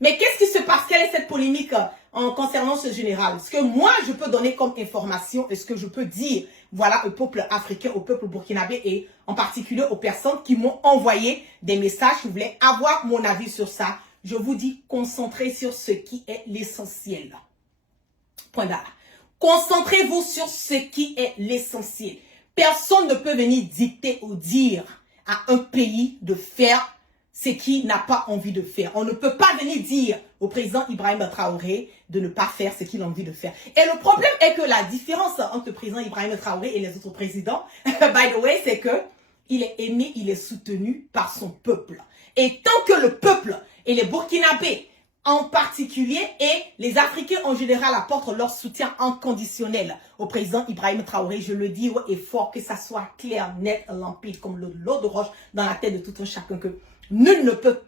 Mais qu'est-ce qui se passe? Quelle est cette polémique en concernant ce général? Ce que moi, je peux donner comme information et ce que je peux dire, voilà, au peuple africain, au peuple burkinabé et en particulier aux personnes qui m'ont envoyé des messages, qui voulaient avoir mon avis sur ça. Je vous dis, concentrez sur ce qui est l'essentiel. Point barre. Concentrez-vous sur ce qui est l'essentiel. Personne ne peut venir dicter ou dire à un pays de faire ce qu'il n'a pas envie de faire. On ne peut pas venir dire au président Ibrahim Traoré de ne pas faire ce qu'il a envie de faire. Et le problème est que la différence entre le président Ibrahim Traoré et les autres présidents, by the way, c'est que il est aimé, il est soutenu par son peuple. Et tant que le peuple et les Burkinabés en particulier et les Africains en général apportent leur soutien inconditionnel au président Ibrahim Traoré, je le dis haut et fort, que ça soit clair, net, limpide, comme l'eau de roche dans la tête de tout un chacun, que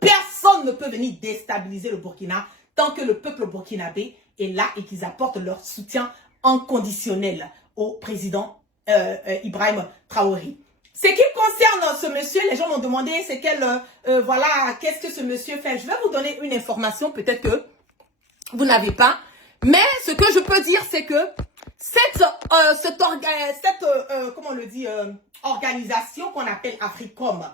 personne ne peut venir déstabiliser le Burkina tant que le peuple burkinabé est là et qu'ils apportent leur soutien inconditionnel au président Ibrahim Traoré. Ce qui concerne ce monsieur, les gens m'ont demandé c'est voilà, qu'est-ce que ce monsieur fait. Je vais vous donner une information, peut-être que vous n'avez pas. Mais ce que je peux dire, c'est que comment on le dit, organisation qu'on appelle Africom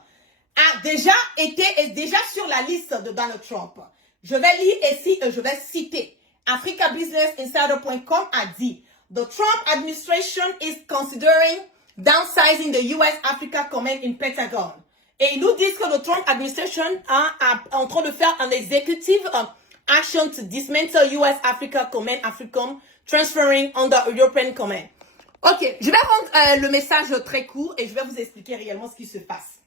est déjà sur la liste de Donald Trump. Je vais lire ici et je vais citer. AfricaBusinessInsider.com a dit, The Trump administration is considering downsizing the US Africa Command in Pentagon. Et ils nous disent que le Trump administration est en train de faire un executive action to dismantle US Africa Command, AFRICOM, transferring under European Command. Ok, je vais rendre le message très court et je vais vous expliquer réellement ce qui se passe.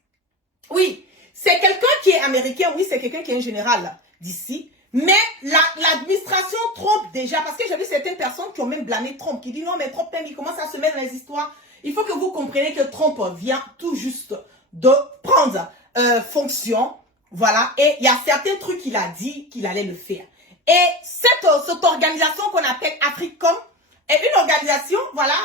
Oui, c'est quelqu'un qui est américain, oui, c'est quelqu'un qui est un général d'ici. Mais l'administration Trump déjà, parce que j'ai vu certaines personnes qui ont même blâmé Trump, qui disent non mais Trump même, il commence à se mettre dans les histoires. Il faut que vous compreniez que Trump vient tout juste de prendre fonction, voilà, et il y a certains trucs qu'il a dit qu'il allait le faire. Et cette organisation qu'on appelle AFRICOM est une organisation, voilà,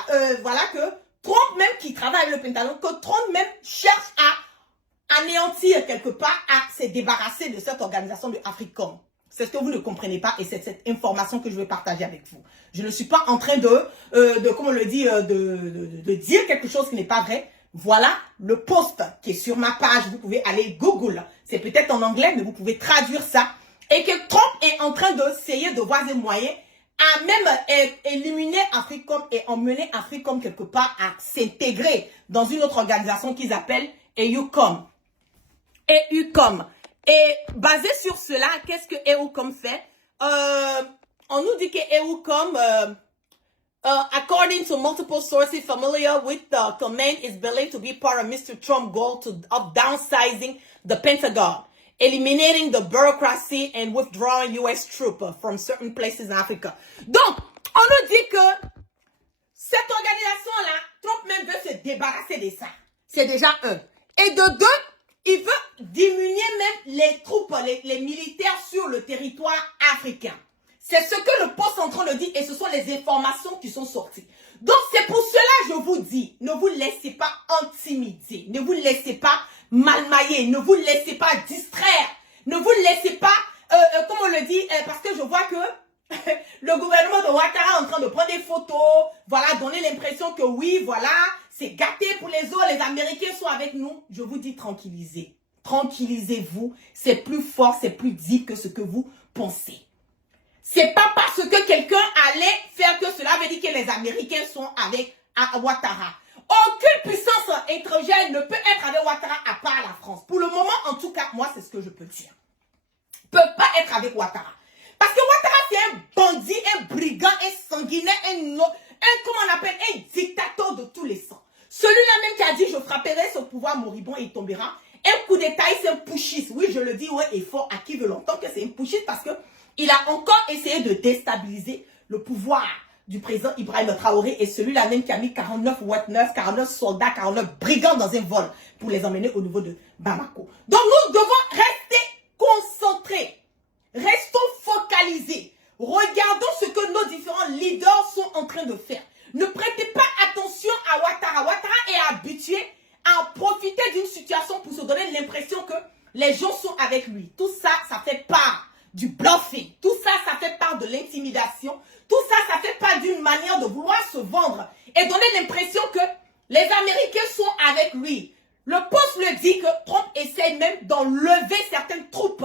voilà que Trump même qui travaille avec le Pentagone, que Trump même cherche à anéantir quelque part, à se débarrasser de cette organisation de AFRICOM. C'est ce que vous ne comprenez pas et c'est cette information que je vais partager avec vous. Je ne suis pas en train comment on le dit, de dire quelque chose qui n'est pas vrai. Voilà le post qui est sur ma page. Vous pouvez aller Google. C'est peut-être en anglais, mais vous pouvez traduire ça. Et que Trump est en train d'essayer de voir des moyens à même éliminer AFRICOM et emmener AFRICOM quelque part à s'intégrer dans une autre organisation qu'ils appellent EUCOM. EUCOM. Et basé sur cela, qu'est-ce que EUCOM fait? On nous dit que EUCOM, according to multiple sources familiar with the command, is believed to be part of Mr. Trump's goal of downsizing the Pentagon, eliminating the bureaucracy and withdrawing U.S. troops from certain places in Africa. Donc, on nous dit que cette organisation-là, Trump même veut se débarrasser de ça. C'est déjà un. Et de deux, il veut diminuer même les troupes, les militaires sur le territoire africain. C'est ce que le poste en train de dire et ce sont les informations qui sont sorties. Donc c'est pour cela que je vous dis, ne vous laissez pas intimider, ne vous laissez pas malmailler, ne vous laissez pas distraire, ne vous laissez pas, comme on le dit, parce que je vois que le gouvernement de Ouattara est en train de prendre des photos, voilà, donner l'impression que oui, voilà, c'est gâté pour les autres, les Américains sont avec nous. Je vous dis tranquillisez. Tranquillisez-vous. C'est plus fort, c'est plus dit que ce que vous pensez. C'est pas parce que quelqu'un allait faire que cela veut dire que les Américains sont avec Ouattara. Aucune puissance étrangère ne peut être avec Ouattara à part la France. Pour le moment, en tout cas, moi, c'est ce que je peux dire. Peut pas être avec Ouattara. Parce que Ouattara, c'est un bandit, un brigand, un sanguinaire, comment on appelle, un dictateur de tous les sangs. Celui-là même qui a dit, je frapperai son pouvoir moribond et il tombera. Un coup d'état, c'est un pushiste. Oui, je le dis, ouais, et fort à qui veut l'entendre que c'est un pushiste parce que il a encore essayé de déstabiliser le pouvoir du président Ibrahim Traoré et celui-là même qui a mis 49 soldats, 49 brigands dans un vol pour les emmener au niveau de Bamako. Donc nous devons rester concentrés, restons focalisés, regardons ce que nos différents leaders sont en train de faire. Ne prêtez pas attention à Ouattara. Ouattara est habitué à profiter d'une situation pour se donner l'impression que les gens sont avec lui. Tout ça, ça fait part du bluffing. Tout ça, ça fait part de l'intimidation. Tout ça, ça fait part d'une manière de vouloir se vendre et donner l'impression que les Américains sont avec lui. Le poste le dit que Trump essaie même d'enlever certaines troupes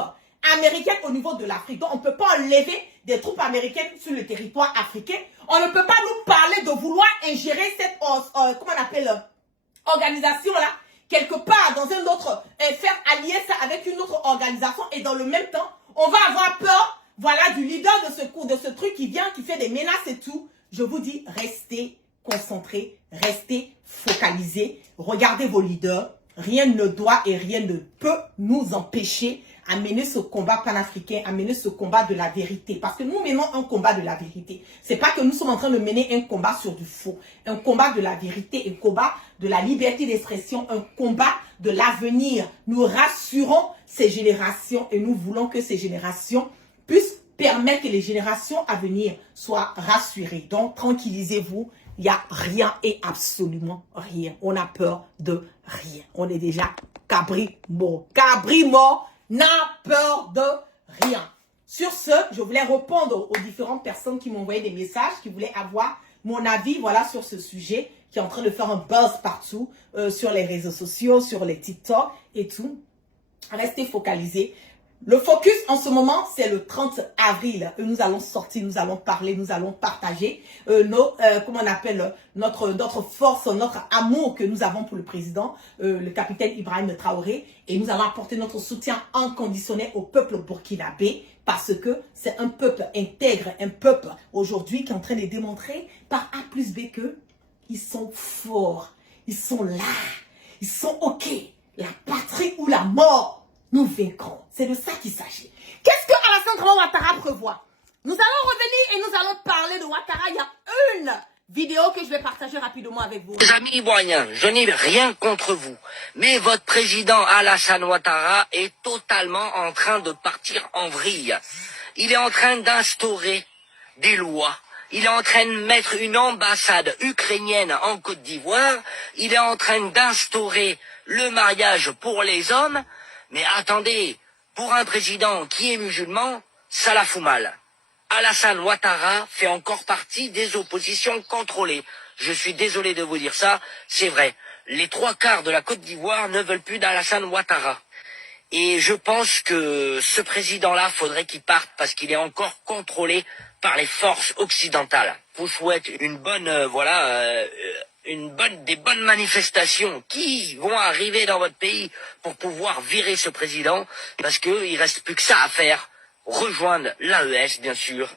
américaines au niveau de l'Afrique. Donc, on ne peut pas enlever des troupes américaines sur le territoire africain. On ne peut pas nous parler de vouloir ingérer cette, comment on appelle, organisation-là, quelque part dans un autre, faire allier ça avec une autre organisation et dans le même temps, on va avoir peur, voilà, du leader de ce truc qui vient, qui fait des menaces et tout. Je vous dis, restez concentrés, restez focalisés, regardez vos leaders. Rien ne doit et rien ne peut nous empêcher à mener ce combat panafricain, à mener ce combat de la vérité. Parce que nous menons un combat de la vérité. C'est pas que nous sommes en train de mener un combat sur du faux. Un combat de la vérité, un combat de la liberté d'expression, un combat de l'avenir. Nous rassurons ces générations et nous voulons que ces générations puissent permettre que les générations à venir soient rassurées. Donc, tranquillisez-vous. Il n'y a rien et absolument rien. On a peur de rien. On est déjà cabri mort. Cabri mort n'a peur de rien. Sur ce, je voulais répondre aux différentes personnes qui m'ont envoyé des messages, qui voulaient avoir mon avis, voilà, sur ce sujet, qui est en train de faire un buzz partout, sur les réseaux sociaux, sur les TikTok et tout. Restez focalisés. Le focus en ce moment, c'est le 30 avril. Nous allons sortir, nous allons parler, nous allons partager comment on appelle, notre force, notre amour que nous avons pour le président, le capitaine Ibrahim Traoré. Et nous allons apporter notre soutien inconditionnel au peuple burkinabé parce que c'est un peuple intègre, un peuple aujourd'hui qui est en train de démontrer par A plus B que ils sont forts, ils sont là, ils sont OK. La patrie ou la mort. Nous vaincrons. C'est de ça qu'il s'agit. Qu'est-ce que Alassane Dramane Ouattara prévoit? Nous allons revenir et nous allons parler de Ouattara. Il y a une vidéo que je vais partager rapidement avec vous. Les amis ivoiriens, je n'ai rien contre vous. Mais votre président Alassane Ouattara est totalement en train de partir en vrille. Il est en train d'instaurer des lois. Il est en train de mettre une ambassade ukrainienne en Côte d'Ivoire. Il est en train d'instaurer le mariage pour les hommes. Mais attendez, pour un président qui est musulman, ça la fout mal. Alassane Ouattara fait encore partie des oppositions contrôlées. Je suis désolé de vous dire ça, c'est vrai. Les 3/4 de la Côte d'Ivoire ne veulent plus d'Alassane Ouattara. Et je pense que ce président-là, faudrait qu'il parte parce qu'il est encore contrôlé par les forces occidentales. Je vous souhaite une bonne, des bonnes manifestations qui vont arriver dans votre pays pour pouvoir virer ce président, parce qu'il reste plus que ça à faire. Rejoindre l'AES, bien sûr,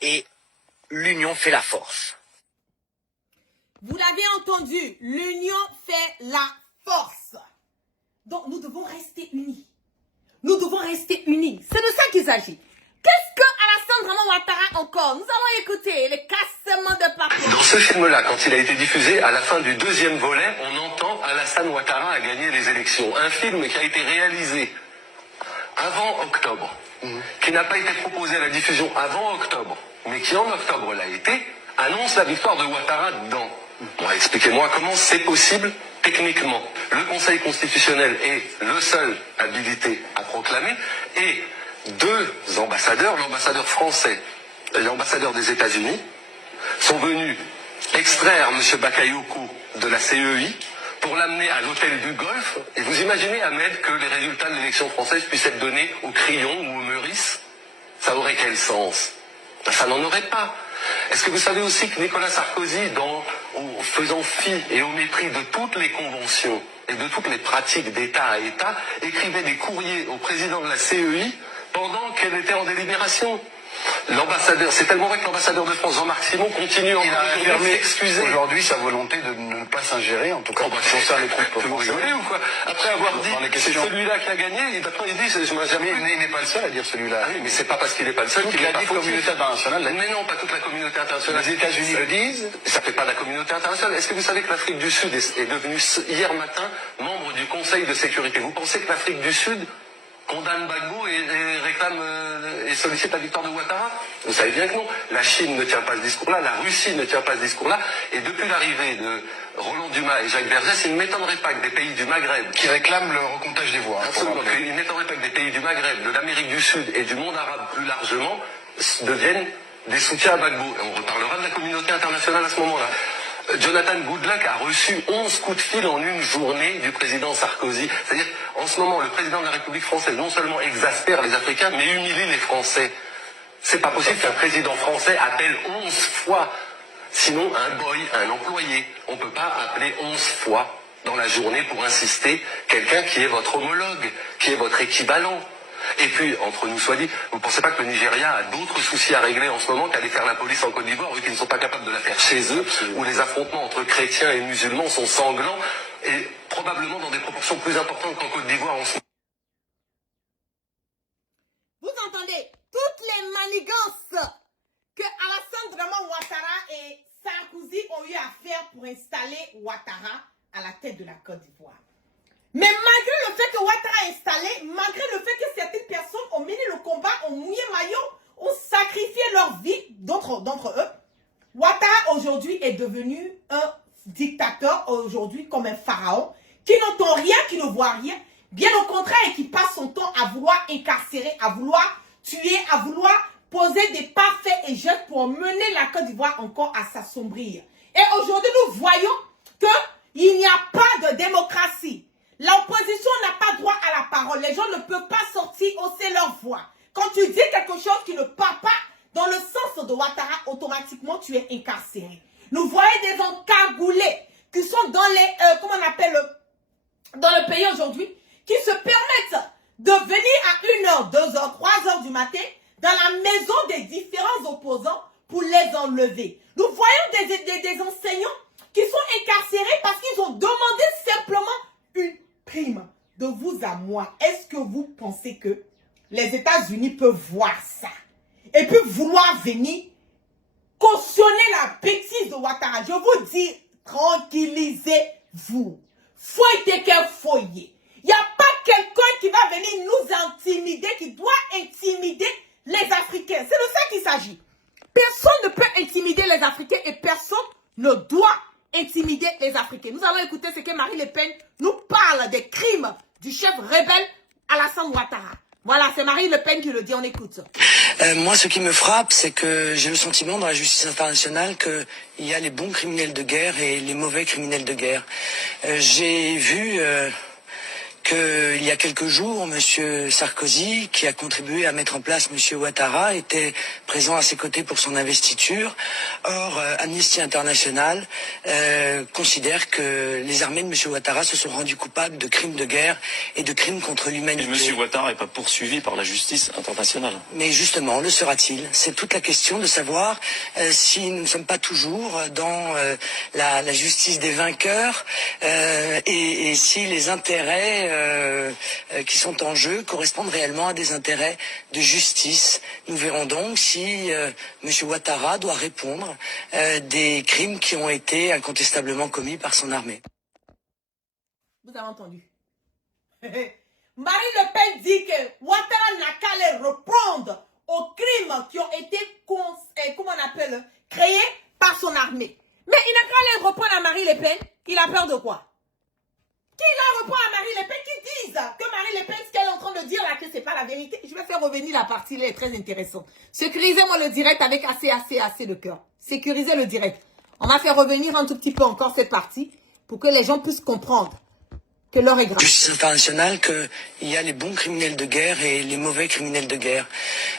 et l'union fait la force. Vous l'avez entendu, l'union fait la force. Donc nous devons rester unis. Nous devons rester unis. C'est de ça qu'il s'agit. Qu'est-ce que Alassane Dramane Ouattara encore? Nous allons écouter les cassements de papier. Dans ce film-là, quand il a été diffusé, à la fin du deuxième volet, on entend Alassane Ouattara a gagné les élections. Un film qui a été réalisé avant octobre, qui n'a pas été proposé à la diffusion avant octobre, mais qui en octobre l'a été, annonce la victoire de Ouattara dedans. Bon, expliquez-moi comment c'est possible techniquement. Le Conseil constitutionnel est le seul habilité à proclamer, et deux ambassadeurs, l'ambassadeur français et l'ambassadeur des États-Unis, sont venus extraire M. Bakayoko de la CEI pour l'amener à l'hôtel du Golfe. Et vous imaginez, Ahmed, que les résultats de l'élection française puissent être donnés au Crillon ou au Meurice? Ça aurait quel sens? Ça n'en aurait pas. Est-ce que vous savez aussi que Nicolas Sarkozy, en faisant fi et au mépris de toutes les conventions et de toutes les pratiques d'État à État, écrivait des courriers au président de la CEI pendant qu'elle était en délibération? L'ambassadeur, c'est tellement vrai que l'ambassadeur de France, Jean-Marc Simon, continue en s'excuser. Aujourd'hui sa volonté de ne pas s'ingérer, en tout cas, concernant les troupes vous françaises. rigolez ou quoi? Après avoir dit c'est celui-là qui a gagné, maintenant il dit je m'en jamais. Il n'est pas le seul à dire celui-là. Ah oui, mais c'est pas parce qu'il n'est pas le seul Toute qu'il la n'est pas fautif. communauté internationale. Mais non, pas toute la communauté internationale. Les États-Unis le disent. Ça fait pas de la communauté internationale. Est-ce que vous savez que l'Afrique du Sud est devenue hier matin membre du Conseil de sécurité? Vous pensez que l'Afrique du Sud condamne Gbagbo et réclame et sollicite la victoire de Ouattara? Vous savez bien que non. La Chine ne tient pas ce discours-là, la Russie ne tient pas ce discours-là, et depuis l'arrivée de Roland Dumas et Jacques Vergès, il ne m'étonnerait pas que des pays du Maghreb, Qui réclament le recomptage des voix. absolument, il ne m'étonnerait pas que des pays du Maghreb, de l'Amérique du Sud et du monde arabe plus largement deviennent des soutiens à Gbagbo. Et on reparlera de la communauté internationale à ce moment-là. Jonathan Goodluck a reçu 11 coups de fil en une journée du président Sarkozy. C'est-à-dire, en ce moment, le président de la République française non seulement exaspère les Africains, mais humilie les Français. C'est pas possible qu'un président français appelle 11 fois, sinon un boy, un employé. On ne peut pas appeler 11 fois dans la journée pour insister quelqu'un qui est votre homologue, qui est votre équivalent. Et puis, entre nous soit dit, vous ne pensez pas que le Nigeria a d'autres soucis à régler en ce moment qu'aller faire la police en Côte d'Ivoire, eux qui ne sont pas capables de la faire chez eux, où les affrontements entre chrétiens et musulmans sont sanglants, et probablement dans des proportions plus importantes qu'en Côte d'Ivoire en ce moment. Vous entendez toutes les manigances que Alassane Draman Ouattara et Sarkozy ont eu à faire pour installer Ouattara à la tête de la Côte d'Ivoire. Mais malgré le fait que Ouattara est installé, malgré le fait que certaines personnes ont mené le combat, ont mouillé maillot, ont sacrifié leur vie, d'autres d'entre eux, Ouattara aujourd'hui est devenu un dictateur, aujourd'hui comme un pharaon, qui n'entend rien, qui ne voit rien, bien au contraire, et qui passe son temps à vouloir incarcérer, à vouloir tuer, à vouloir poser des parfaits et gestes pour mener la Côte d'Ivoire encore à s'assombrir. Et aujourd'hui, nous voyons qu'il n'y a pas de démocratie. L'opposition n'a pas droit à la parole. Les gens ne peuvent pas sortir, hausser leur voix. Quand tu dis quelque chose qui ne part pas dans le sens de Ouattara, automatiquement tu es incarcéré. Nous voyons des encagoulés qui sont dans les, comment on appelle, dans le pays aujourd'hui, qui se permettent de venir à 1h, 2h, 3h du matin dans la maison des différents opposants pour les enlever. Nous voyons des enseignants qui sont incarcérés parce qu'ils ont demandé simplement une prime de vous à moi. Est-ce que vous pensez que les États-Unis peuvent voir ça et puis vouloir venir cautionner la bêtise de Ouattara? Je vous dis, tranquillisez-vous. Foyez qu'un foyer. Il n'y a pas quelqu'un qui va venir nous intimider, qui doit intimider les Africains. C'est de ça qu'il s'agit. Personne ne peut intimider les Africains et personne ne doit intimider les Africains. Nous allons écouter ce que Marine Le Pen nous parle des crimes du chef rebelle Alassane Ouattara. Voilà, c'est Marine Le Pen qui le dit, on écoute. Moi, ce qui me frappe, c'est que j'ai le sentiment dans la justice internationale qu'il y a les bons criminels de guerre et les mauvais criminels de guerre. J'ai vu qu'il y a quelques jours, M. Sarkozy, qui a contribué à mettre en place M. Ouattara, était présent à ses côtés pour son investiture. Or, Amnesty International considère que les armées de M. Ouattara se sont rendues coupables de crimes de guerre et de crimes contre l'humanité. Mais M. Ouattara n'est pas poursuivi par la justice internationale. Mais justement, le sera-t-il? C'est toute la question de savoir si nous ne sommes pas toujours dans la justice des vainqueurs et si les intérêts qui sont en jeu correspondent réellement à des intérêts de justice. Nous verrons donc si M. Ouattara doit répondre des crimes qui ont été incontestablement commis par son armée. Vous avez entendu? Marine Le Pen dit que Ouattara n'a qu'à les reprendre aux crimes qui ont été comment on appelle, créés par son armée. Mais il n'a qu'à les reprendre à Marine Le Pen. Il a peur de quoi? Qui la reprend à Marine Le Pen, qui disent que Marine Le Pen, ce qu'elle est en train de dire là, que c'est pas la vérité. Je vais faire revenir la partie là, elle est très intéressante. Sécurisez-moi le direct avec assez de cœur. Sécurisez le direct. On va faire revenir un tout petit peu encore cette partie pour que les gens puissent comprendre que l'heure est grave. Justice internationale, qu'il y a les bons criminels de guerre et les mauvais criminels de guerre.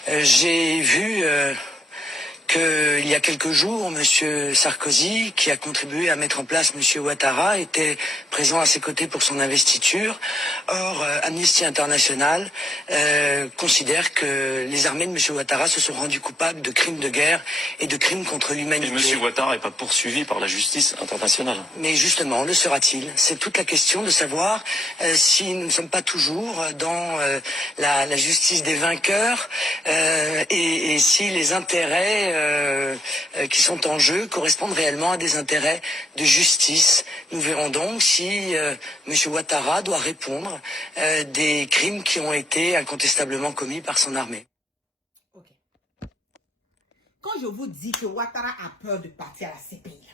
J'ai vu qu'il y a quelques jours, M. Sarkozy, qui a contribué à mettre en place M. Ouattara, était présent à ses côtés pour son investiture. Or, Amnesty International considère que les armées de M. Ouattara se sont rendues coupables de crimes de guerre et de crimes contre l'humanité. Mais M. Ouattara n'est pas poursuivi par la justice internationale. Mais justement, le sera-t-il? C'est toute la question de savoir si nous ne sommes pas toujours dans la justice des vainqueurs et si les intérêts qui sont en jeu correspondent réellement à des intérêts de justice. Nous verrons donc si M. Ouattara doit répondre des crimes qui ont été incontestablement commis par son armée. Ok. Quand je vous dis que Ouattara a peur de partir à la CPI,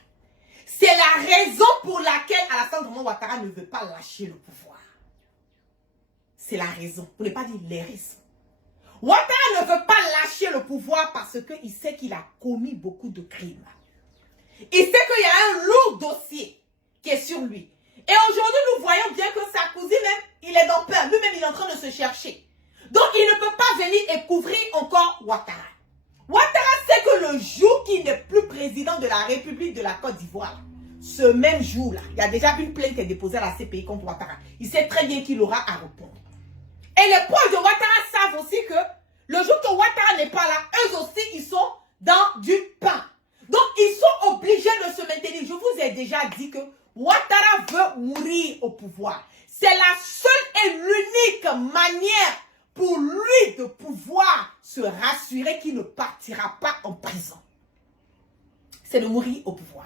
c'est la raison pour laquelle Alassane Ouattara ne veut pas lâcher le pouvoir. C'est la raison, pour ne pas dire les raisons. Ouattara ne veut pas lâcher le pouvoir parce qu'il sait qu'il a commis beaucoup de crimes. Il sait qu'il y a un lourd dossier qui est sur lui. Et aujourd'hui, nous voyons bien que Sarkozy même, il est dans peur. Lui-même, il est en train de se chercher. Donc, il ne peut pas venir et couvrir encore Ouattara. Ouattara sait que le jour qu'il n'est plus président de la République de la Côte d'Ivoire, ce même jour-là, il y a déjà une plainte qui est déposée à la CPI contre Ouattara. Il sait très bien qu'il aura à répondre. Et les proches de Ouattara savent aussi que le jour que Ouattara n'est pas là, eux aussi, ils sont dans du pain. Donc, ils sont obligés de se maintenir. Je vous ai déjà dit que Ouattara veut mourir au pouvoir. C'est la seule et l'unique manière pour lui de pouvoir se rassurer qu'il ne partira pas en prison. C'est de mourir au pouvoir.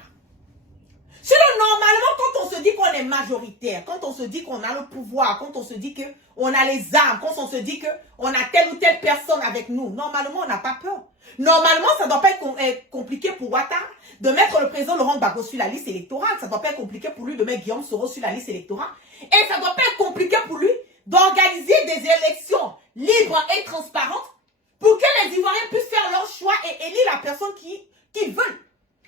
Sinon, normalement, quand on se dit qu'on est majoritaire, quand on se dit qu'on a le pouvoir, quand on se dit qu'on a les armes, quand on se dit qu'on a telle ou telle personne avec nous, normalement, on n'a pas peur. Normalement, ça ne doit pas être compliqué pour Ouattara de mettre le président Laurent Gbagbo sur la liste électorale. Ça ne doit pas être compliqué pour lui de mettre Guillaume Soro sur la liste électorale. Et ça ne doit pas être compliqué pour lui d'organiser des élections libres et transparentes pour que les Ivoiriens puissent faire leur choix et élire la personne qu'ils veulent.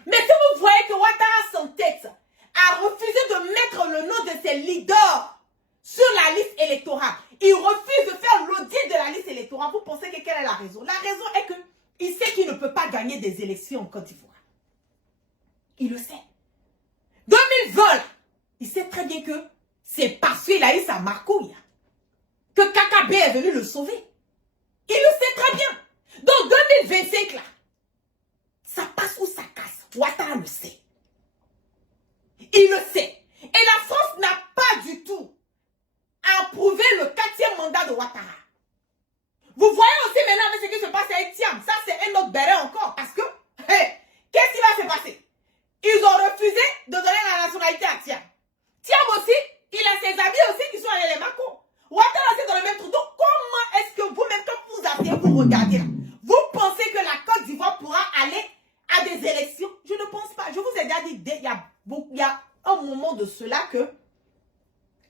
Mais si vous voyez que Ouattara s'entête à refuser de mettre le nom de ses leaders sur la liste électorale, il refuse de faire l'audit de la liste électorale, vous pensez que quelle est la raison? La raison est que il sait qu'il ne peut pas gagner des élections en Côte d'Ivoire. Il le sait. 2020, il sait très bien que c'est parce qu'il a eu sa marcouille que KKB est venu le sauver. Il le sait très bien. Donc 2025 là, ça passe ou ça casse. Ouattara le sait. Il le sait. Et la France n'a pas du tout approuvé le 4e mandat de Ouattara. Vous voyez aussi maintenant avec ce qui se passe avec Thiam. Ça, c'est un autre béret encore. Parce que, qu'est-ce qui va se passer? Ils ont refusé de donner la nationalité à Thiam. Thiam aussi, il a ses amis aussi qui sont allés les Macron. Ouattara, c'est dans le même trou. Donc, comment est-ce que vous-même, quand vous appuyez, vous regardez là, vous pensez que la Côte d'Ivoire pourra aller à des élections? Je ne pense pas. Je vous ai déjà dit, il y a un moment de cela que,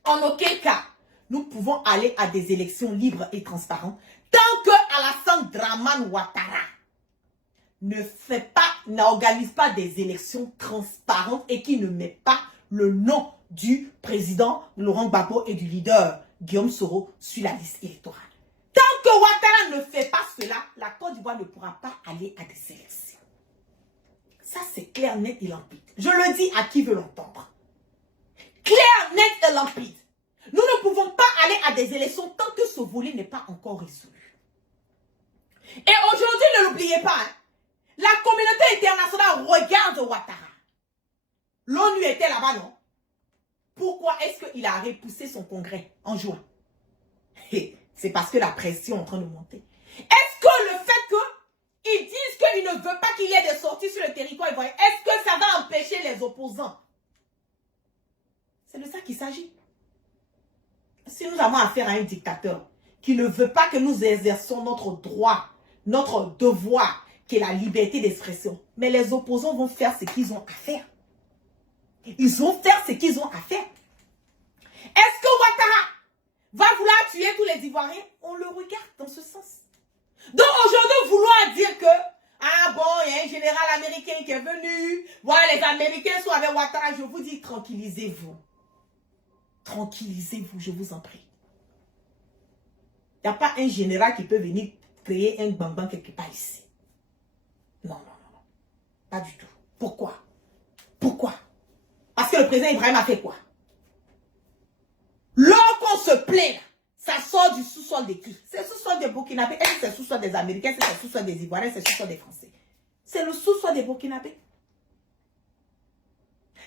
en aucun cas, nous pouvons aller à des élections libres et transparentes tant que Alassane Dramane Ouattara n'organise pas des élections transparentes et qui ne met pas le nom du président Laurent Gbagbo et du leader Guillaume Soro sur la liste électorale. Tant que Ouattara ne fait pas cela, la Côte d'Ivoire ne pourra pas aller à des élections. Ça, c'est clair, net et limpide. Je le dis à qui veut l'entendre. Clair, net et limpide. Nous ne pouvons pas aller à des élections tant que ce volet n'est pas encore résolu. Et aujourd'hui, ne l'oubliez pas, hein, la communauté internationale regarde Ouattara. L'ONU était là-bas, non? Pourquoi est-ce qu'il a repoussé son congrès en juin? C'est parce que la pression est en train de monter. Est-ce que le fait qu'ils disent qu'ils ne veulent pas qu'il y ait des sorties sur le territoire ivoirien, est-ce que ça va empêcher les opposants? C'est de ça qu'il s'agit. Si nous avons affaire à un dictateur qui ne veut pas que nous exerçons notre droit, notre devoir, qui est la liberté d'expression, mais les opposants vont faire ce qu'ils ont à faire. Ils vont faire ce qu'ils ont à faire. Est-ce que Ouattara va vouloir tuer tous les Ivoiriens? On le regarde dans ce sens. Donc aujourd'hui, vouloir dire que, ah bon, il y a un général américain qui est venu, voilà, les Américains sont avec Ouattara, je vous dis, tranquillisez-vous. Tranquillisez-vous, je vous en prie. Il n'y a pas un général qui peut venir créer un bang-bang quelque part ici. Non, non, non, non. Pas du tout. Pourquoi? Pourquoi? Parce que le président Ibrahim a fait quoi? Lorsqu'on se plaint, ça sort du sous-sol des qui? C'est le sous-sol des Burkinabés. Est-ce que c'est le sous-sol des Américains? C'est le sous-sol des Ivoiriens? C'est le sous-sol des Français? C'est le sous-sol des Burkinabés.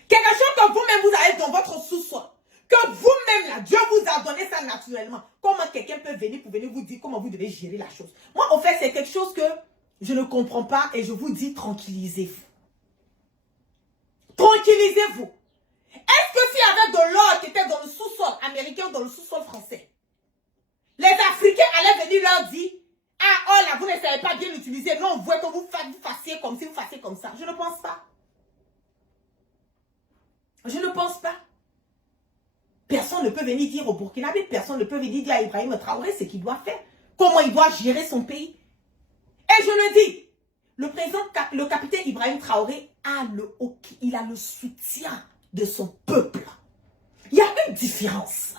Quelque chose que vous-même vous avez dans votre sous-sol, que vous-même là, Dieu vous a donné ça naturellement. Comment quelqu'un peut venir pour venir vous dire comment vous devez gérer la chose? Moi, en fait, c'est quelque chose que Je ne comprends pas et je vous dis tranquillisez-vous. Tranquillisez-vous. Est-ce que s'il y avait de l'or qui était dans le sous-sol américain ou dans le sous-sol français, les Africains allaient venir leur dire « Ah, oh là, vous ne savez pas bien l'utiliser. Non, on voit que vous fassiez comme si vous fassiez comme ça. » Je ne pense pas. Je ne pense pas. Personne ne peut venir dire au Burkinabé, personne ne peut venir dire à Ibrahim Traoré ce qu'il doit faire, comment il doit gérer son pays. Et je le dis, le président, le capitaine Ibrahim Traoré il a le soutien de son peuple. Il y a une différence.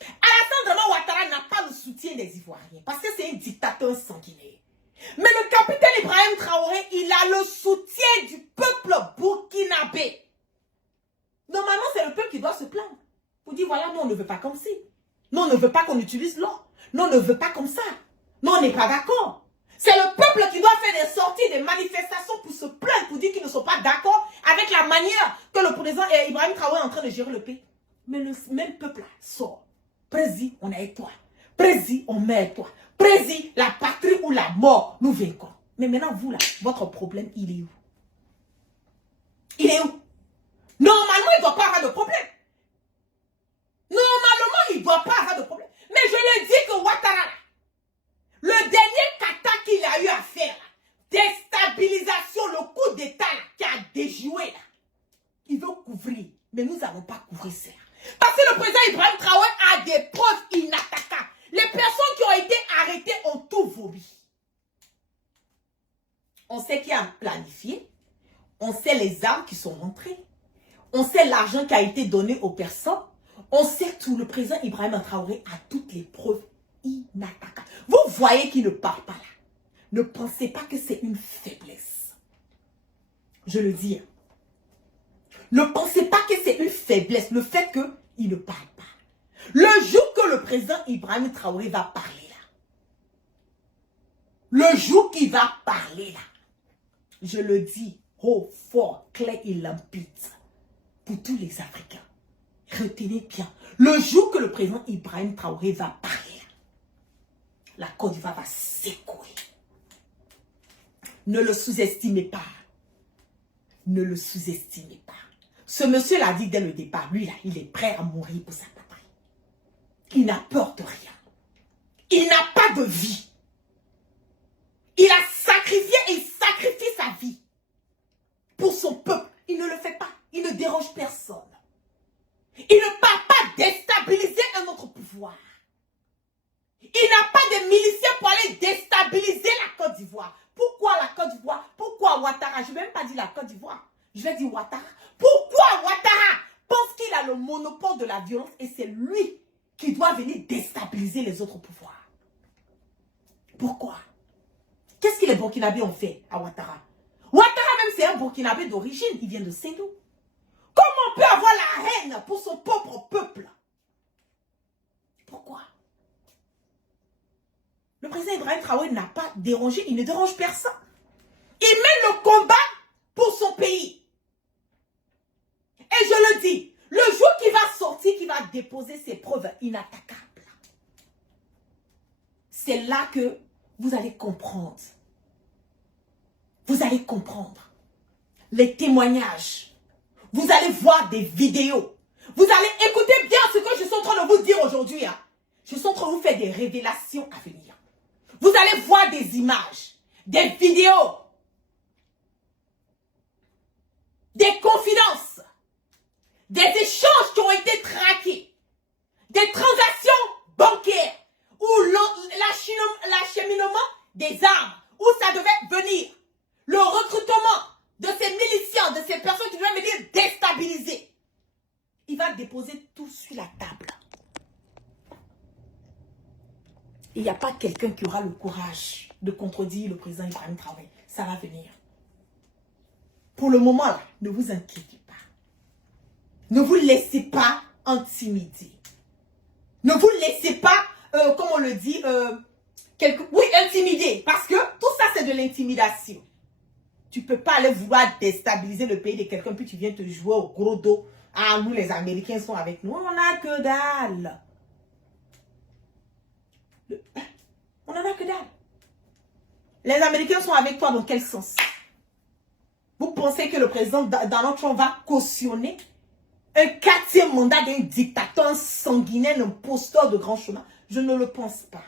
Alassane Ouattara n'a pas le soutien des Ivoiriens parce que c'est un dictateur sanguinaire. Mais le capitaine Ibrahim Traoré, il a le soutien du peuple burkinabé. Normalement, c'est le peuple qui doit se plaindre. Pour dire, voilà, nous, on ne veut pas comme ci. Nous, on ne veut pas qu'on utilise l'or. Nous, on ne veut pas comme ça. Nous, on n'est pas d'accord. C'est le peuple qui doit faire des sorties, des manifestations pour se plaindre, pour dire qu'ils ne sont pas d'accord avec la manière que le président Ibrahim Traoré est en train de gérer le pays. Mais le même peuple là sort. Président, on est avec toi. Président, on met avec toi. Président, la patrie ou la mort, nous vaincrons. Mais maintenant, vous là, votre problème, il est où? Il est où? Normalement, il ne doit pas avoir de problème. Normalement, il ne doit pas avoir de problème. Mais je le dis que Ouattara, le dernier kata qu'il a eu à faire, déstabilisation, le coup d'état qui a déjoué, là, il veut couvrir. Mais nous n'allons pas couvrir ça. Parce que le président Ibrahim Traoré a des preuves inattaquables. Les personnes qui ont été arrêtées ont tout vomi. On sait qui a planifié. On sait les armes qui sont rentrées. On sait l'argent qui a été donné aux personnes. On sait tout. Le président Ibrahim Traoré a toutes les preuves inattaquables. Vous voyez qu'il ne part pas là. Ne pensez pas que c'est une faiblesse. Je le dis. Ne pensez pas que c'est une faiblesse, le fait qu'il ne parle pas. Le jour que le président Ibrahim Traoré va parler là, le jour qu'il va parler là, je le dis haut, fort, clair et limpide pour tous les Africains. Retenez bien, le jour que le président Ibrahim Traoré va parler là, la Côte d'Ivoire va secouer. Ne le sous-estimez pas. Ne le sous-estimez pas. Ce monsieur l'a dit dès le départ, lui là, il est prêt à mourir pour sa patrie. Il n'a peur de rien. Il n'a pas de vie. Il a sacrifié et il sacrifie sa vie pour son peuple. Il ne le fait pas. Il ne dérange personne. Il ne part pas déstabiliser un autre pouvoir. Il n'a pas de miliciens pour aller déstabiliser la Côte d'Ivoire. Pourquoi la Côte d'Ivoire? Pourquoi Ouattara? Je ne vais même pas dire la Côte d'Ivoire. Je vais dire Ouattara. Pourquoi Ouattara pense qu'il a le monopole de la violence et c'est lui qui doit venir déstabiliser les autres pouvoirs? Pourquoi? Qu'est-ce que les Burkinabés ont fait à Ouattara? Ouattara même c'est un Burkinabé d'origine, il vient de Sendou. Comment on peut avoir la haine pour son propre peuple? Pourquoi? Le président Ibrahim Traoré n'a pas dérangé, il ne dérange personne. Il mène le combat pour son pays. Et je le dis, le jour qu'il va sortir, qu'il va déposer ses preuves inattaquables, c'est là que vous allez comprendre. Vous allez comprendre les témoignages. Vous allez voir des vidéos. Vous allez écouter bien ce que je suis en train de vous dire aujourd'hui. Hein. Je suis en train de vous faire des révélations à venir. Vous allez voir des images, des vidéos, des confidences, des échanges qui ont été traqués, des transactions bancaires, ou l'acheminement des armes, où ça devait venir, le recrutement de ces miliciens, de ces personnes qui devaient venir déstabiliser. Il va déposer tout sur la table. Il n'y a pas quelqu'un qui aura le courage de contredire le président Ibrahim Traoré. Ça va venir. Pour le moment, là, ne vous inquiétez pas. Ne vous laissez pas intimider. Ne vous laissez pas, comme on le dit, intimider. Parce que tout ça, c'est de l'intimidation. Tu ne peux pas aller vouloir déstabiliser le pays de quelqu'un, puis tu viens te jouer au gros dos. Ah, nous, les Américains sont avec nous. On n'a que dalle. On n'en a que dalle. Les Américains sont avec toi dans quel sens? Vous pensez que le président Donald Trump va cautionner un 4e mandat d'un dictateur, un sanguinaire, un imposteur de grand chemin? Je ne le pense pas.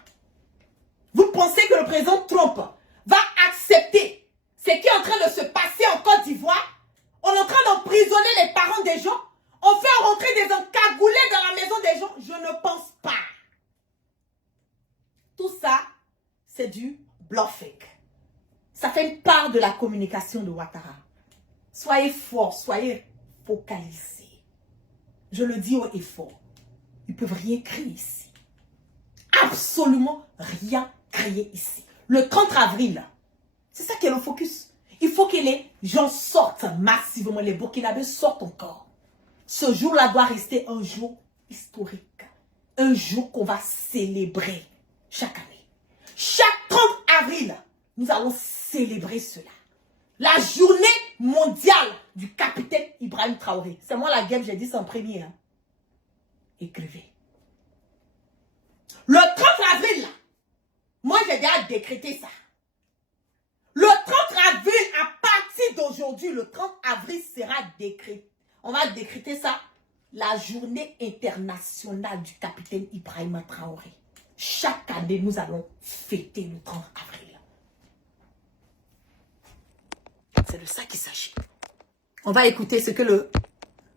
Vous pensez que le président Trump va accepter ce qui est en train de se passer en Côte d'Ivoire? On est en train d'emprisonner les parents des gens. On fait rentrer des encagoulés dans la maison des gens. Je ne pense pas. Tout ça, c'est du bluffing. Ça fait une part de la communication de Ouattara. Soyez forts, soyez focalisés. Je le dis haut et fort. Ils ne peuvent rien créer ici. Absolument rien créer ici. Le 30 avril, c'est ça qui est le focus. Il faut que les gens sortent massivement. Les Burkinabés sortent encore. Ce jour-là doit rester un jour historique. Un jour qu'on va célébrer chaque année. Chaque 30 avril, nous allons célébrer cela. La journée mondiale du capitaine Ibrahim Traoré. C'est moi la game, j'ai dit ça en premier. Hein. Écrivez. Le 30 avril, là, moi j'ai déjà décrété ça. Le 30 avril, à partir d'aujourd'hui, le 30 avril sera décrété. On va décréter ça, la journée internationale du capitaine Ibrahim Traoré. Chaque année, nous allons fêter le 30 avril. C'est de ça qu'il s'agit. On va écouter ce que le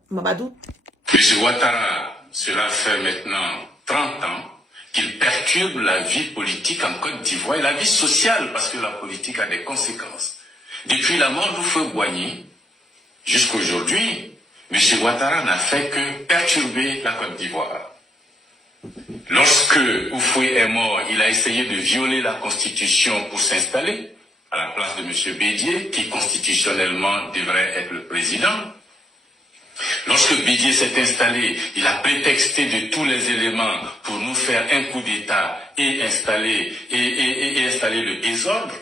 Mamadou. M. Ouattara, cela fait maintenant 30 ans qu'il perturbe la vie politique en Côte d'Ivoire et la vie sociale, parce que la politique a des conséquences. Depuis la mort d'Houphouët-Boigny jusqu'à aujourd'hui, M. Ouattara n'a fait que perturber la Côte d'Ivoire. Lorsque Houphouët est mort, il a essayé de violer la Constitution pour s'installer à la place de M. Bédié, qui constitutionnellement devrait être le président. Lorsque Bédié s'est installé, il a prétexté de tous les éléments pour nous faire un coup d'État et installer le désordre.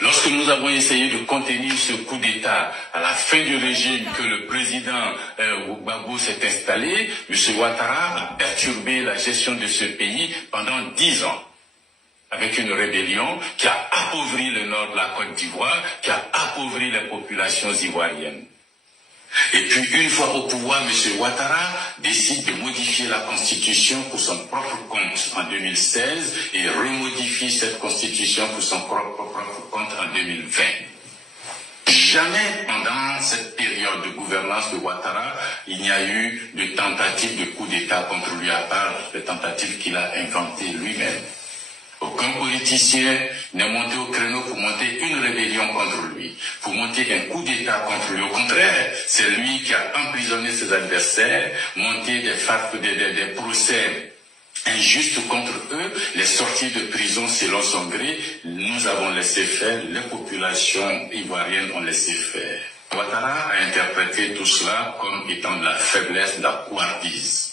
Lorsque nous avons essayé de contenir ce coup d'État à la fin du régime que le président Gbagbo s'est installé, M. Ouattara a perturbé la gestion de ce pays pendant 10 ans. Avec une rébellion qui a appauvri le nord de la Côte d'Ivoire, qui a appauvri les populations ivoiriennes. Et puis, une fois au pouvoir, M. Ouattara décide de modifier la Constitution pour son propre compte en 2016 et remodifie cette Constitution pour son propre compte en 2020. Jamais pendant cette période de gouvernance de Ouattara, il n'y a eu de tentative de coup d'État contre lui, à part les tentatives qu'il a inventées lui-même. Aucun politicien n'est monté au créneau pour monter une rébellion contre lui, pour monter un coup d'État contre lui. Au contraire, c'est lui qui a emprisonné ses adversaires, monté des procès injustes contre eux, les sorties de prison selon son gré. Nous avons laissé faire, les populations ivoiriennes ont laissé faire. Ouattara a interprété tout cela comme étant de la faiblesse, de la couardise.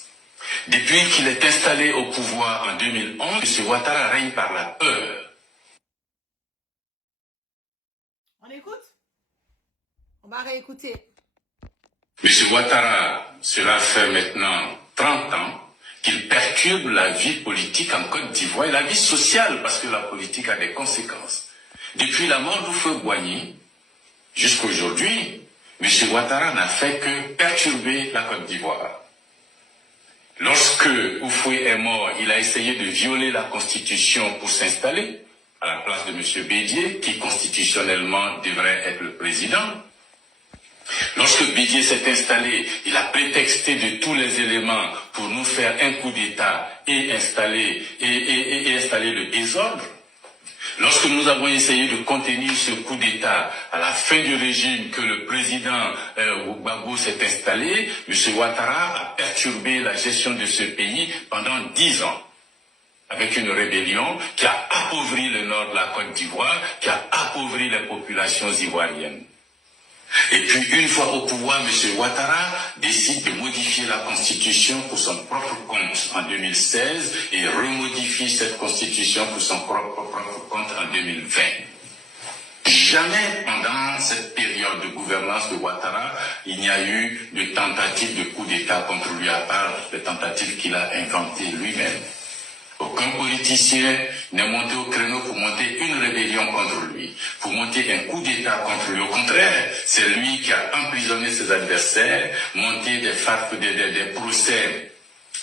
Depuis qu'il est installé au pouvoir en 2011, M. Ouattara règne par la peur. On écoute? On va réécouter. M. Ouattara, cela fait maintenant 30 ans qu'il perturbe la vie politique en Côte d'Ivoire et la vie sociale, parce que la politique a des conséquences. Depuis la mort d'Houphouët-Boigny jusqu'à aujourd'hui, M. Ouattara n'a fait que perturber la Côte d'Ivoire. Lorsque Houphouët est mort, il a essayé de violer la Constitution pour s'installer à la place de M. Bédié, qui constitutionnellement devrait être le président. Lorsque Bédié s'est installé, il a prétexté de tous les éléments pour nous faire un coup d'État et installer le désordre. Lorsque nous avons essayé de contenir ce coup d'État à la fin du régime que le président Gbagbo s'est installé, M. Ouattara a perturbé la gestion de ce pays pendant 10 ans. Avec une rébellion qui a appauvri le nord de la Côte d'Ivoire, qui a appauvri les populations ivoiriennes. Et puis, une fois au pouvoir, M. Ouattara décide de modifier la Constitution pour son propre compte en 2016 et remodifie cette Constitution pour son propre compte en 2020. Jamais pendant cette période de gouvernance de Ouattara, il n'y a eu de tentative de coup d'État contre lui, à part les tentatives qu'il a inventées lui-même. Aucun Aucun politicien n'est monté au créneau pour monter une rébellion contre lui, pour monter un coup d'État contre lui. Au contraire, c'est lui qui a emprisonné ses adversaires, monté des procès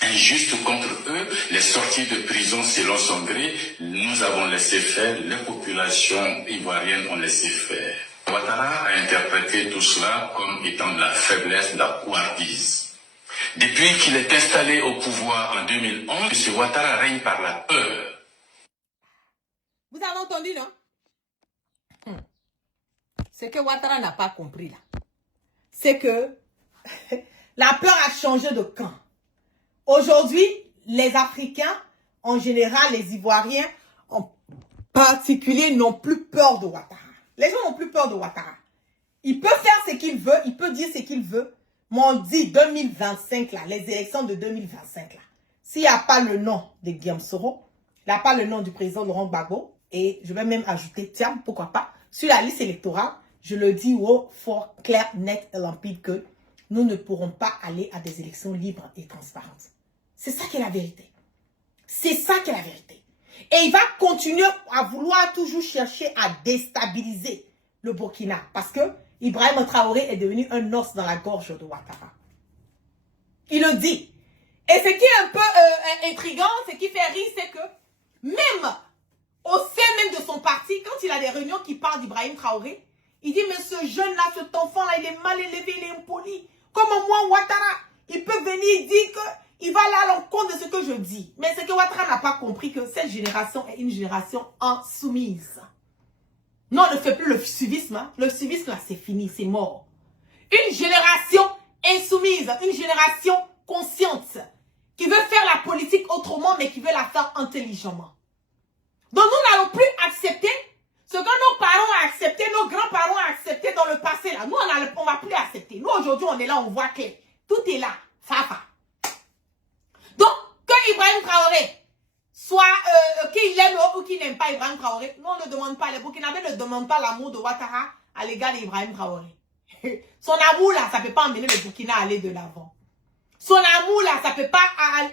injustes contre eux, les sorties de prison selon son gré. Nous avons laissé faire, les populations ivoiriennes ont laissé faire. Ouattara a interprété tout cela comme étant de la faiblesse, de la couardise. Depuis qu'il est installé au pouvoir en 2011, M. Ouattara règne par la peur. Vous avez entendu, non? Ce que Ouattara n'a pas compris là, c'est que la peur a changé de camp. Aujourd'hui, les Africains, en général, les Ivoiriens, en particulier, n'ont plus peur de Ouattara. Les gens n'ont plus peur de Ouattara. Il peut faire ce qu'il veut, il peut dire ce qu'il veut. Mais on dit 2025, là, les élections de 2025, là, s'il n'y a pas le nom de Guillaume Soro, il n'y a pas le nom du président Laurent Gbagbo, et je vais même ajouter, tiens, pourquoi pas, sur la liste électorale, je le dis haut, fort, clair, net et limpide que nous ne pourrons pas aller à des élections libres et transparentes. C'est ça qui est la vérité. C'est ça qui est la vérité. Et il va continuer à vouloir toujours chercher à déstabiliser le Burkina. Parce que Ibrahim Traoré est devenu un os dans la gorge de Ouattara. Il le dit. Et ce qui est un peu intriguant, ce qui fait rire, c'est que même au sein même de son parti, quand il a des réunions qui parlent d'Ibrahim Traoré, il dit, mais ce jeune-là, cet enfant-là, il est mal élevé, il est impoli. Comme moi, Ouattara, il peut venir dire qu'il va aller à l'encontre de ce que je dis. Mais c'est que Ouattara n'a pas compris que cette génération est une génération insoumise. Non, ne fait plus le suivisme. Hein. Le suivisme, là, c'est fini, c'est mort. Une génération insoumise, une génération consciente, qui veut faire la politique autrement, mais qui veut la faire intelligemment. Donc, nous n'allons plus accepter ce que nos parents ont accepté, nos grands-parents ont accepté dans le passé, là. Nous, on ne va plus accepter. Nous, aujourd'hui, on est là, on voit clair. Tout est là. Fafa. Donc, que Ibrahim Traoré soit qu'il aime ou qu'il n'aime pas Ibrahim Traoré, nous, on ne demande pas. Les Burkinabés ne demandent pas l'amour de Ouattara à l'égard d'Ibrahim Traoré. Son amour, là, ça ne peut pas emmener le Burkina à aller de l'avant. Son amour, là, ça ne peut pas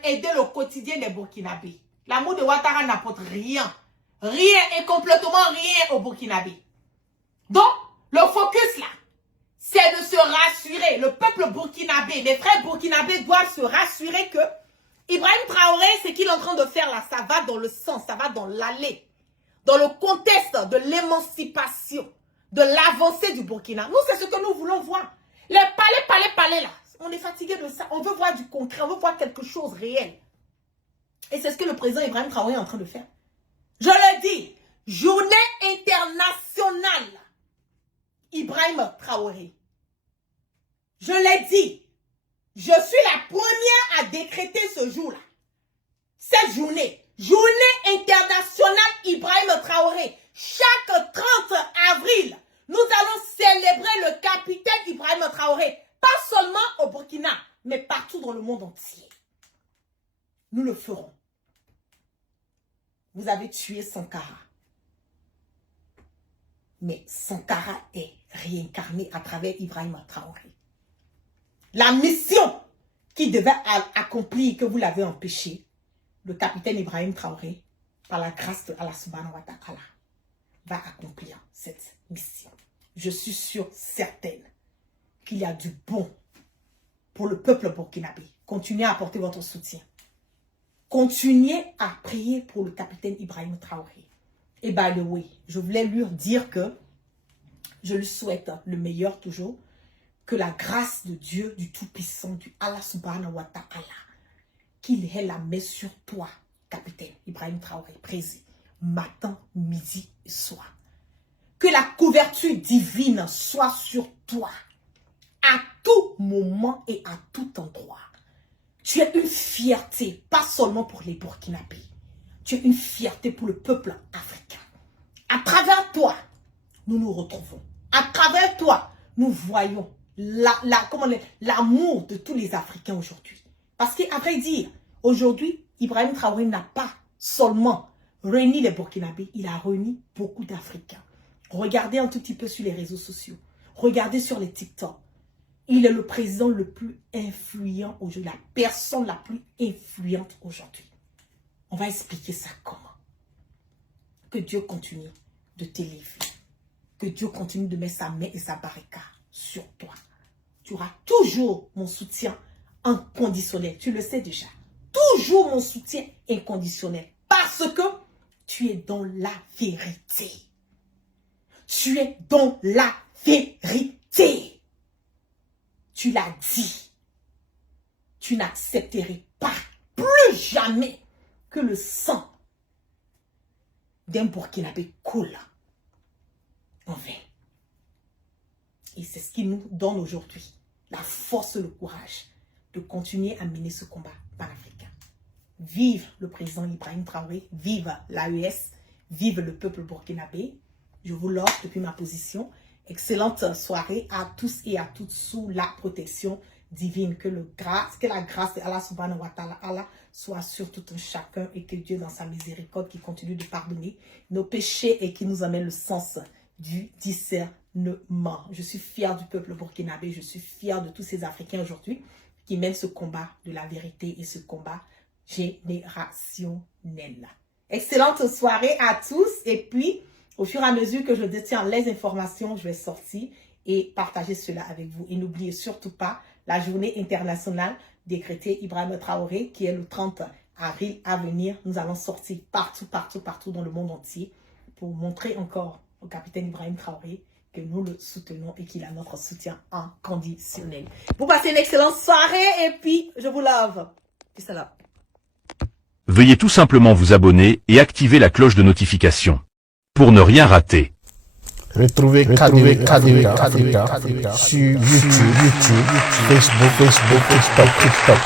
aider le quotidien des Burkinabés. L'amour de Ouattara n'apporte rien. Rien et complètement rien au Burkinabé. Donc, le focus là, c'est de se rassurer. Le peuple burkinabé, les frères burkinabés doivent se rassurer que Ibrahim Traoré, ce qu'il est en train de faire là, ça va dans le sens, ça va dans l'allée, dans le contexte de l'émancipation, de l'avancée du Burkina. Nous, c'est ce que nous voulons voir. Les palais là, on est fatigué de ça. On veut voir du concret, on veut voir quelque chose réel. Et c'est ce que le président Ibrahim Traoré est en train de faire. Je le dis, journée internationale, Ibrahim Traoré. Je l'ai dit, je suis la première à décréter ce jour-là. Cette journée, journée internationale Ibrahim Traoré. Chaque 30 avril, nous allons célébrer le capitaine Ibrahim Traoré. Pas seulement au Burkina, mais partout dans le monde entier. Nous le ferons. Vous avez tué Sankara. Mais Sankara est réincarné à travers Ibrahim Traoré. La mission qui devait accomplir, que vous l'avez empêché, le capitaine Ibrahim Traoré, par la grâce de Allah subhanahu wa ta'ala, va accomplir cette mission. Je suis sûre, certaine, qu'il y a du bon pour le peuple burkinabé. Continuez à apporter votre soutien. Continuez à prier pour le capitaine Ibrahim Traoré. Et by the way, je voulais lui dire que je lui souhaite le meilleur toujours, que la grâce de Dieu, du Tout-Puissant, du Allah subhanahu wa ta'ala, qu'il ait la main sur toi, capitaine Ibrahim Traoré, président, matin, midi et soir. Que la couverture divine soit sur toi, à tout moment et à tout endroit. Tu es une fierté, pas seulement pour les Burkinabés. Tu es une fierté pour le peuple africain. À travers toi, nous nous retrouvons. À travers toi, nous voyons l'amour de tous les Africains aujourd'hui. Parce qu'à vrai dire, aujourd'hui, Ibrahim Traoré n'a pas seulement réuni les Burkinabés, il a réuni beaucoup d'Africains. Regardez un tout petit peu sur les réseaux sociaux. Regardez sur les TikTok. Il est le président le plus influent aujourd'hui, la personne la plus influente aujourd'hui. On va expliquer ça comment. Que Dieu continue de t'élever. Que Dieu continue de mettre sa main et sa barricade sur toi. Tu auras toujours mon soutien inconditionnel. Tu le sais déjà. Toujours mon soutien inconditionnel. Parce que tu es dans la vérité. Tu es dans la vérité. Tu l'as dit. Tu n'accepterais pas plus jamais que le sang d'un Burkinabé coule en vain. Et c'est ce qui nous donne aujourd'hui la force et le courage de continuer à mener ce combat panafricain. Vive le président Ibrahim Traoré, vive l'AES, vive le peuple burkinabé. Je vous l'offre depuis ma position. Excellente soirée à tous et à toutes sous la protection divine. Que la grâce de Allah subhanahu wa ta'ala Allah soit sur tout un chacun et que Dieu dans sa miséricorde qui continue de pardonner nos péchés et qui nous amène le sens du discernement. Je suis fière du peuple burkinabé, je suis fière de tous ces Africains aujourd'hui qui mènent ce combat de la vérité et ce combat générationnel. Excellente soirée à tous et puis au fur et à mesure que je détiens les informations, je vais sortir et partager cela avec vous. Et n'oubliez surtout pas la journée internationale décrétée Ibrahim Traoré qui est le 30 avril à venir. Nous allons sortir partout dans le monde entier pour montrer encore au capitaine Ibrahim Traoré que nous le soutenons et qu'il a notre soutien inconditionnel. Vous passez une excellente soirée et puis je vous love. Peace out. Veuillez tout simplement vous abonner et activer la cloche de notification pour ne rien rater. Retrouvez KDV Africa sur YouTube, Facebook, TikTok.